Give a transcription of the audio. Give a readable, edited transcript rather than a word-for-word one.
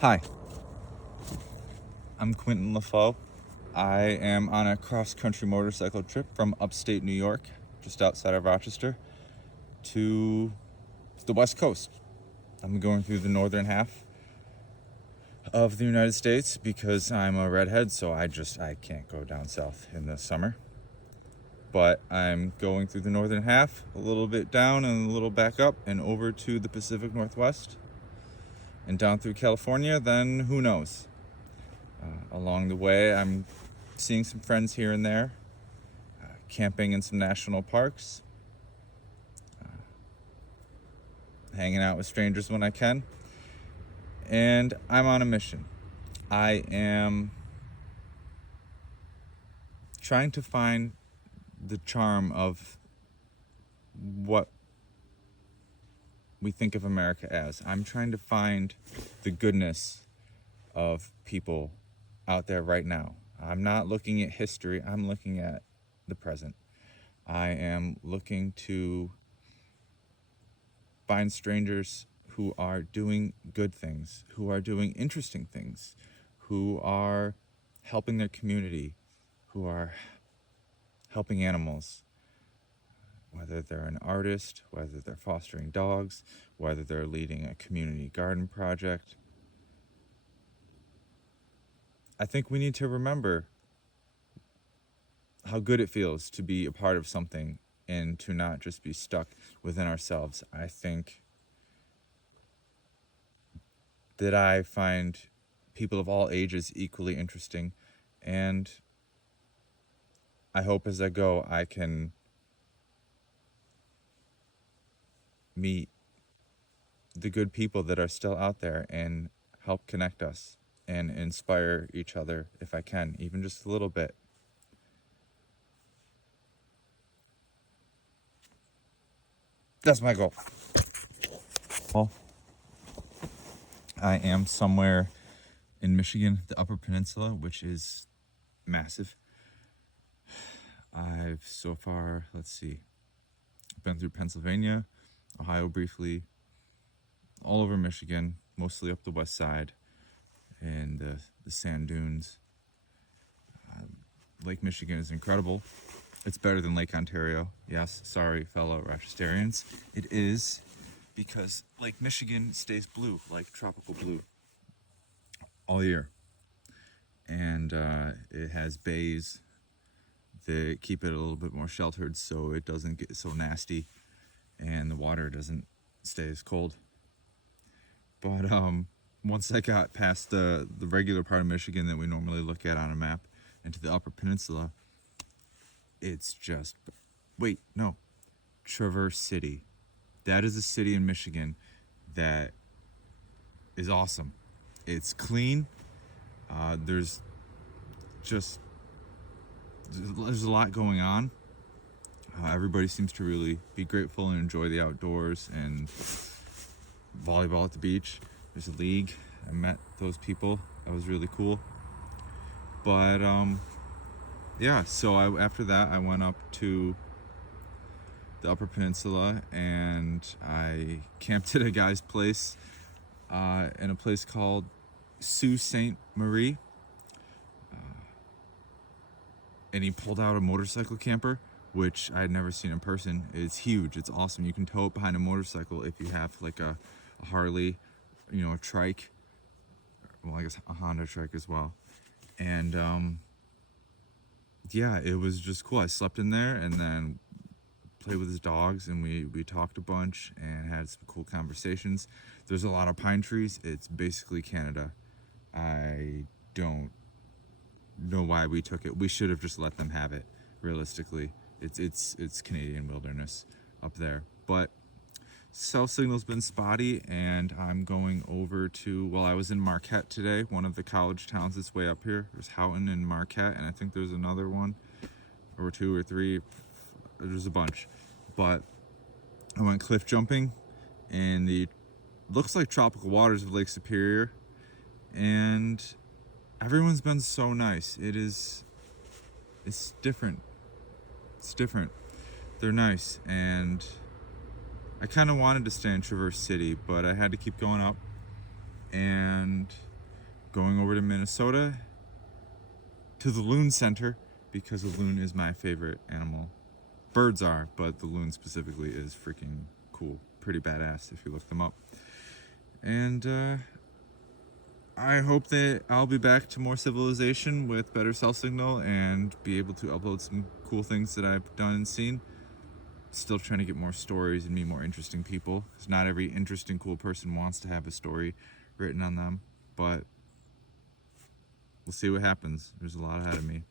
Hi, I'm Quentin LaFaux. I am on a cross-country motorcycle trip from upstate New York, just outside of Rochester, to the West Coast. I'm going through the northern half of the United States because I'm a redhead, so I can't go down south in the summer. But I'm going through the northern half, a little bit down and a little back up, and over to the Pacific Northwest, and down through California. Then who knows? Along the way, I'm seeing some friends here and there, camping in some national parks, hanging out with strangers when I can, and I'm on a mission. I am trying to find the charm of what we think of America as. I'm trying to find the goodness of people out there right now. I'm not looking at history, I'm looking at the present. I am looking to find strangers who are doing good things, who are doing interesting things, who are helping their community, who are helping animals, whether they're an artist, whether they're fostering dogs, whether they're leading a community garden project. I think we need to remember how good it feels to be a part of something and to not just be stuck within ourselves. I think that I find people of all ages equally interesting, and I hope as I go I can meet the good people that are still out there and help connect us and inspire each other if I can, even just a little bit. That's my goal. Well, I am somewhere in Michigan, the Upper Peninsula, which is massive. I've so far, been through Pennsylvania, Ohio briefly, all over Michigan, mostly up the west side, and the sand dunes. Lake Michigan is incredible. It's better than Lake Ontario. Yes, sorry, fellow Rochesterians. It is, because Lake Michigan stays blue, like tropical blue, all year. And it has bays that keep it a little bit more sheltered so it doesn't get so nasty and the water doesn't stay as cold. But once I got past the regular part of Michigan that we normally look at on a map into the Upper Peninsula, it's just, wait, no, Traverse City. That is a city in Michigan that is awesome. It's clean. There's a lot going on. Everybody seems to really be grateful and enjoy the outdoors and volleyball at the beach. There's a league. I met those people. That was really cool. But yeah, so after that I went up to the Upper Peninsula and I camped at a guy's place in a place called Sault Ste. Marie. And he pulled out a motorcycle camper, which I had never seen in person. It's huge. It's awesome. You can tow it behind a motorcycle if you have like a Harley, a trike. Well, I guess a Honda trike as well. And yeah, it was just cool. I slept in there and then played with his dogs, and we talked a bunch and had some cool conversations. There's a lot of pine trees. It's basically Canada. I don't know why we took it. We should have just let them have it. Realistically, it's Canadian wilderness up there. But cell signal's been spotty, and I'm going over to, well, I was in Marquette today, one of the college towns that's way up here. There's Houghton and Marquette, and I think there's another one or two or three. There's a bunch. But I went cliff jumping in the looks like tropical waters of Lake Superior, and everyone's been so nice. It's different. It's different. They're nice, and I kind of wanted to stay in Traverse City, but I had to keep going up, and going over to Minnesota to the loon center because the loon is my favorite animal. Birds are, but the loon specifically is freaking cool. Pretty badass if you look them up. And I hope that I'll be back to more civilization with better cell signal and be able to upload some cool things that I've done and seen. Still trying to get more stories and meet more interesting people, because not every interesting, cool person wants to have a story written on them, but we'll see what happens. There's a lot ahead of me.